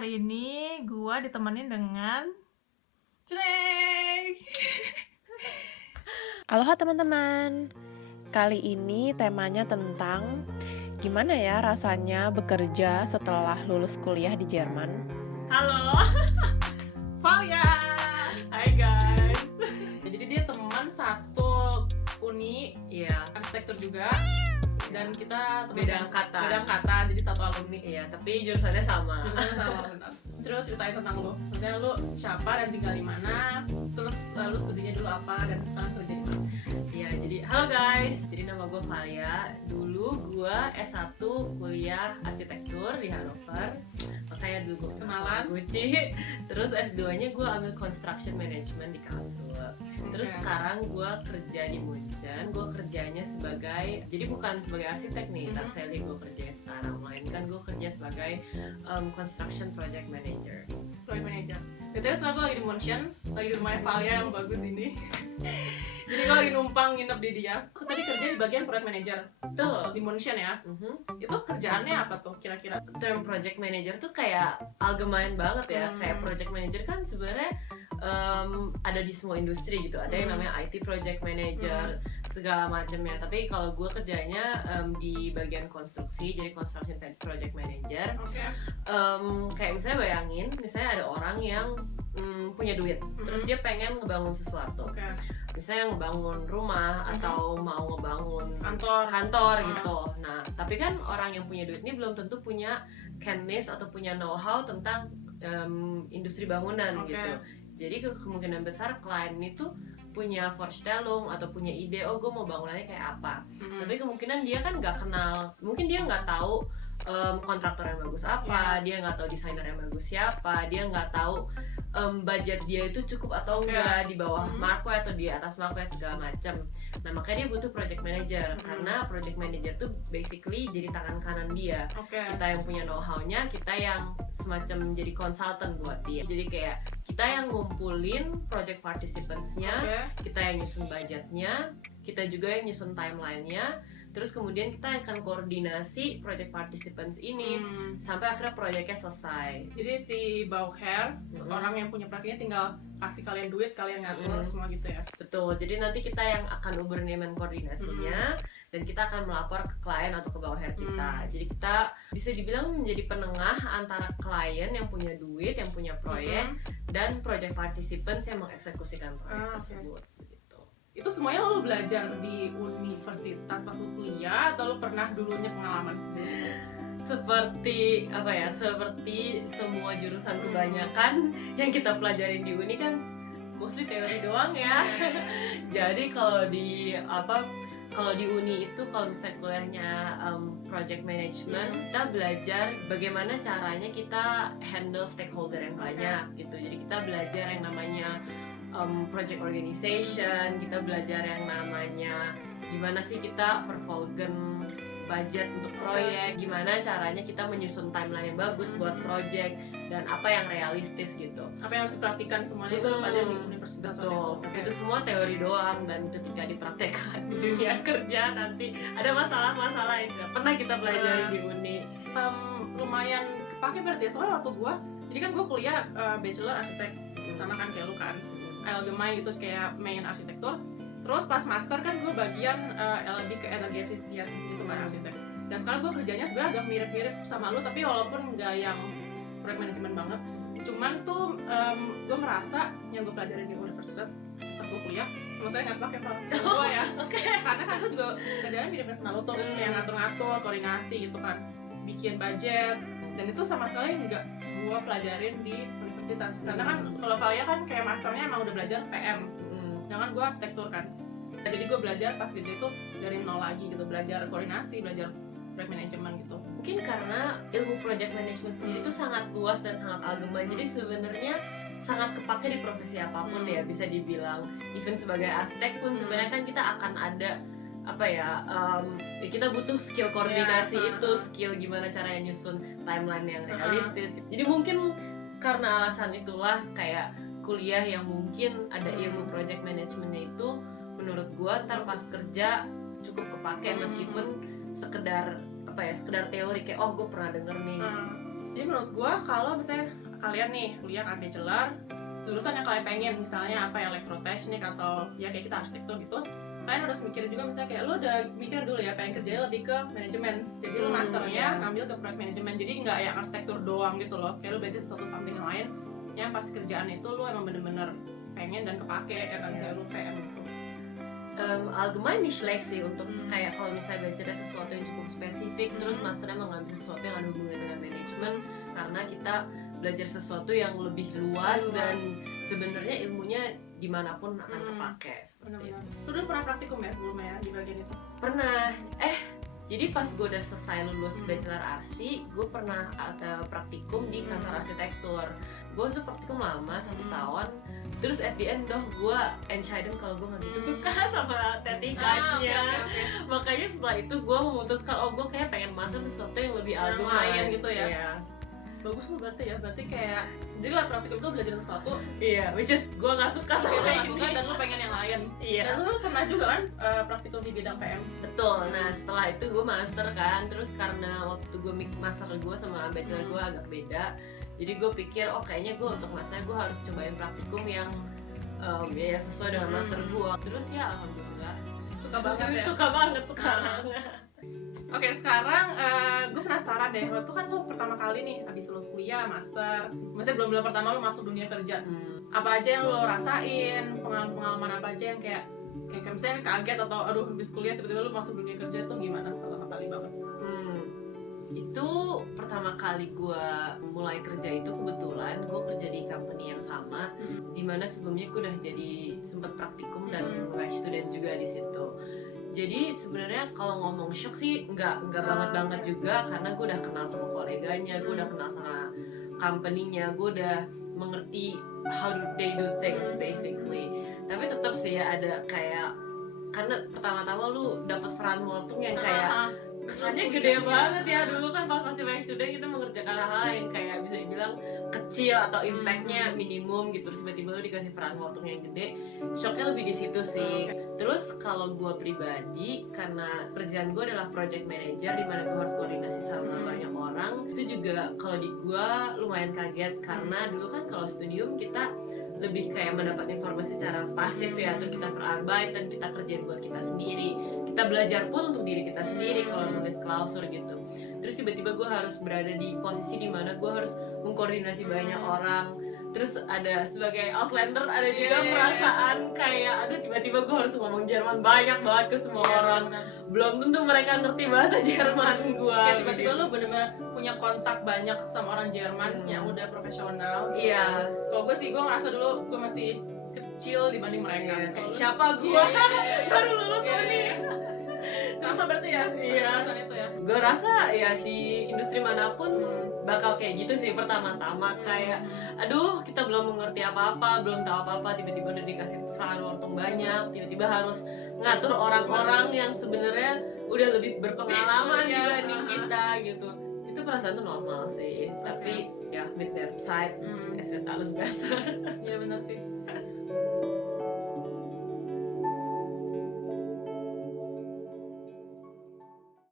hari ini gua ditemenin dengan Cleng. Aloha teman-teman. Kali ini temanya tentang gimana ya rasanya bekerja setelah lulus kuliah di Jerman. Halo, Valia. hai guys. Jadi dia teman satu uni, Iya, arsitektur juga, dan kita beda angkatan. Beda angkatan, jadi satu alumni. Iya, tapi jurusannya sama. Jurusannya sama benar. Coba ceritain tentang lo. Maksudnya lu siapa dan tinggal di mana? Terus lu studinya dulu apa dan sekarang kerja di mana? Iya, jadi halo guys. Jadi nama gue Valia. Dulu gue S1 kuliah arsitektur di Hannover. Makanya dulu gue Kenalan. Gucci. Terus S2-nya gue ambil construction management di Karlsruhe. Terus Oke. sekarang gue kerja di Munchen. Gue kerjanya sebagai, jadi bukan sebagai arsitek nih, Tatseli gue kerjanya sekarang. Melainkan gue kerja sebagai construction project manager. Project manager. Betul, sekarang gue lagi di Munchen, lagi di rumahnya Valia yang bagus ini. Jadi gue lagi numpang nginep di dia. Aku tadi kerja di bagian project manager Tuh. di Munchen ya. Mhm. Itu kerjaannya apa tuh kira-kira? Term project manager tuh kayak algemen banget ya. Kayak project manager kan sebenarnya ada di semua industri gitu. Ada yang namanya IT project manager, segala macamnya. Tapi kalau gue kerjanya di bagian konstruksi, jadi construction project manager. Oke. Kayak misalnya bayangin, misalnya ada orang yang punya duit, terus dia pengen ngebangun sesuatu. Oke. Misalnya ngebangun rumah atau mau ngebangun Kantor. gitu. Nah, tapi kan orang yang punya duit ini belum tentu punya kennis atau punya know-how tentang industri bangunan Oke. gitu. Jadi kemungkinan besar klien itu punya Vorstellung atau punya ide, oh gue mau bangunannya kayak apa. Tapi kemungkinan dia kan nggak kenal, mungkin dia nggak tahu kontraktor yang bagus apa, dia nggak tahu desainer yang bagus siapa, dia nggak tahu budget dia itu cukup atau enggak, di bawah market atau di atas market segala macam. Nah makanya dia butuh project manager, karena project manager tuh basically jadi tangan kanan dia. Oke. Kita yang punya know-how-nya, kita yang semacam jadi consultant buat dia. Jadi kayak kita yang ngumpulin project participants-nya, Oke. kita yang nyusun budgetnya, kita juga yang nyusun timeline-nya. Terus kemudian kita akan koordinasi project participants ini sampai akhirnya proyeknya selesai. Jadi si Bauherr, orang yang punya proyeknya tinggal kasih kalian duit, kalian ngatur semua gitu ya. Betul, jadi nanti kita yang akan ubernemen koordinasinya dan kita akan melapor ke klien atau ke Bauherr kita. Jadi kita bisa dibilang menjadi penengah antara klien yang punya duit, yang punya proyek, dan project participants yang mengeksekusikan proyek tersebut. Itu semuanya lo belajar di universitas pas lo kuliah atau lo pernah dulunya pengalaman sendiri? Seperti apa ya, seperti semua jurusan kebanyakan yang kita pelajarin di uni kan mostly teori doang ya. Jadi kalau di uni itu, kalau misalnya kuliahnya project management, kita belajar bagaimana caranya kita handle stakeholder yang banyak gitu. Jadi kita belajar yang namanya project organization, kita belajar yang namanya gimana sih kita verfolgen budget untuk proyek, gimana caranya kita menyusun timeline yang bagus buat project, dan apa yang realistis gitu. Apa yang harus diperhatikan semuanya itu lo belajar di universitas Betul, itu semua teori doang, dan ketika dipraktekkan di dunia kerja nanti ada masalah-masalah yang tidak pernah kita pelajari di uni. Lumayan kepake berarti ya, soalnya waktu gua, jadi kan gua kuliah bachelor arsitek, sama kan kayak lu kan, Allgemein gitu kayak main arsitektur. Terus pas master kan gue bagian lebih ke energi efisien gitu kan arsitek. Dan sekarang gue kerjanya sebenarnya agak mirip-mirip sama lu, tapi walaupun nggak yang project management banget. Cuman tuh gue merasa yang gue pelajarin di universitas pas gue kuliah sama sekali nggak kepake Val. Gue ya. Karena kan gue juga kerjanya mirip sama lu tuh, kayak ngatur-ngatur, koordinasi gitu kan, bikin budget. Dan itu sama sekali nggak gue pelajarin di universitas. Karena kan kalau Valia kan kayak masternya emang udah belajar PM. Jangan gue arsitektur kan. Jadi gue belajar pas gitu itu dari nol lagi gitu, belajar koordinasi, belajar project management gitu. Mungkin karena ilmu project management sendiri itu sangat luas dan sangat algemen, jadi sebenarnya sangat kepake di profesi apapun ya, bisa dibilang. Even sebagai arsitek pun sebenarnya kan kita akan ada apa ya, kita butuh skill koordinasi itu, skill gimana caranya nyusun timeline yang realistis. Jadi mungkin karena alasan itulah kayak kuliah yang mungkin ada ilmu project managementnya itu menurut gua ntar pas kerja cukup kepake, meskipun sekedar apa ya, sekedar teori kayak oh gue pernah denger nih Jadi menurut gue kalau misalnya kalian nih kuliah kan bachelor, jurusan yang kalian pengen misalnya apa ya, elektroteknik atau ya kayak kita arsitektur gitu, kalian harus mikirin juga misalnya kayak lo udah mikirin dulu ya pengen kerjanya lebih ke manajemen, jadi lo masternya iya. ngambil ke proyek manajemen, jadi nggak ya arsitektur doang gitu loh, kayak lo belajar sesuatu something yang lain yang pasti kerjaan itu lo emang bener-bener pengen dan kepake ya kan, kayak lo PM gitu. Allgemein diseleksi untuk kayak kalau misalnya belajar sesuatu yang cukup spesifik, terus masternya mengambil sesuatu yang ada hubungan dengan manajemen, karena kita belajar sesuatu yang lebih luas dan sebenarnya ilmunya dimanapun akan kepake seperti itu. Lu dulu pernah praktikum ya sebelumnya ya di bagian itu? Pernah. Jadi pas gue udah selesai lulus bachelor arsi, gue pernah ada praktikum di kantor arsitektur. Gue tuh praktikum lama 1 tahun. Terus at the end gue entschieden kalau gue nggak gitu suka sama tetikanya. Makanya setelah itu gue memutuskan gue kayak pengen masuk sesuatu yang lebih lain gitu ya. Iya. Bagus lo berarti ya, berarti kayak jadi lah praktikum tuh belajar sesuatu. Iya, which is gue nggak suka sama ini. Dan lo pengen yang lain. Iya. Dan lo pernah juga kan praktikum di bidang PM. Betul. Nah setelah itu gue master kan, terus karena waktu gue master gue sama bachelor gue agak beda, jadi gue pikir kayaknya gue untuk master gue harus cobain praktikum yang ya sesuai dengan master gue. Terus ya alhamdulillah Suka banget ya. Suka banget sekarang. Oke, sekarang gue penasaran deh, waktu kan lo pertama kali nih habis lulus kuliah, master, maksudnya belum bulan pertama lo masuk dunia kerja, apa aja yang lo rasain, pengalaman apa aja yang kayak misalnya kaget atau aduh habis kuliah tiba-tiba lo masuk dunia kerja tuh gimana pertama kali banget? Itu pertama kali gue mulai kerja itu kebetulan gue kerja di company yang sama, dimana sebelumnya gue udah jadi sempat praktikum dan work student juga di situ. Jadi sebenarnya kalau ngomong shock sih nggak banget juga, karena gue udah kenal sama koleganya, gue udah kenal sama company-nya, gue udah mengerti how they do things basically. Tapi tetap sih ya ada kayak, karena pertama-tama lu dapat verantwortung yang kayak kesannya gede banget ya. Dulu kan pas masih banyak student kita mengerjakan hal-hal yang kayak bisa dibilang kecil atau impactnya minimum gitu, terus tiba-tiba lu dikasih verantwortung yang gede, shocknya lebih di situ sih. Terus kalau gue pribadi, karena kerjaan gue adalah project manager di mana gue harus koordinasi sama banyak orang, itu juga kalau di gue lumayan kaget, karena dulu kan kalau studium kita lebih kayak mendapat informasi secara pasif ya, terus kita verarbeit dan kita kerjain buat kita sendiri, kita belajar pun untuk diri kita sendiri kalau nulis klausur gitu. Terus tiba-tiba gue harus berada di posisi dimana gue harus mengkoordinasi banyak orang, terus ada sebagai Auslander ada juga perasaan kayak aduh tiba-tiba gue harus ngomong Jerman banyak banget ke semua orang, belum tentu mereka ngerti bahasa Jerman gue. Kayak tiba-tiba lo bener-bener punya kontak banyak sama orang Jerman yang udah profesional gitu. Iya. Kalau gue sih, gue ngerasa dulu gue masih kecil dibanding mereka. Kayak siapa gue baru lulus ini. Sama berarti ya? Iya. Perasaan itu ya? Gue rasa ya si industri manapun bakal kayak gitu sih pertama-tama, kayak aduh kita belum mengerti apa-apa, belum tahu apa-apa, tiba-tiba udah dikasih verantwortung banyak, tiba-tiba harus ngatur orang-orang yang sebenarnya udah lebih berpengalaman dibanding kita gitu. Itu perasaan tuh normal sih, tapi ya mit der Zeit es wird alles besser. Iya benar sih.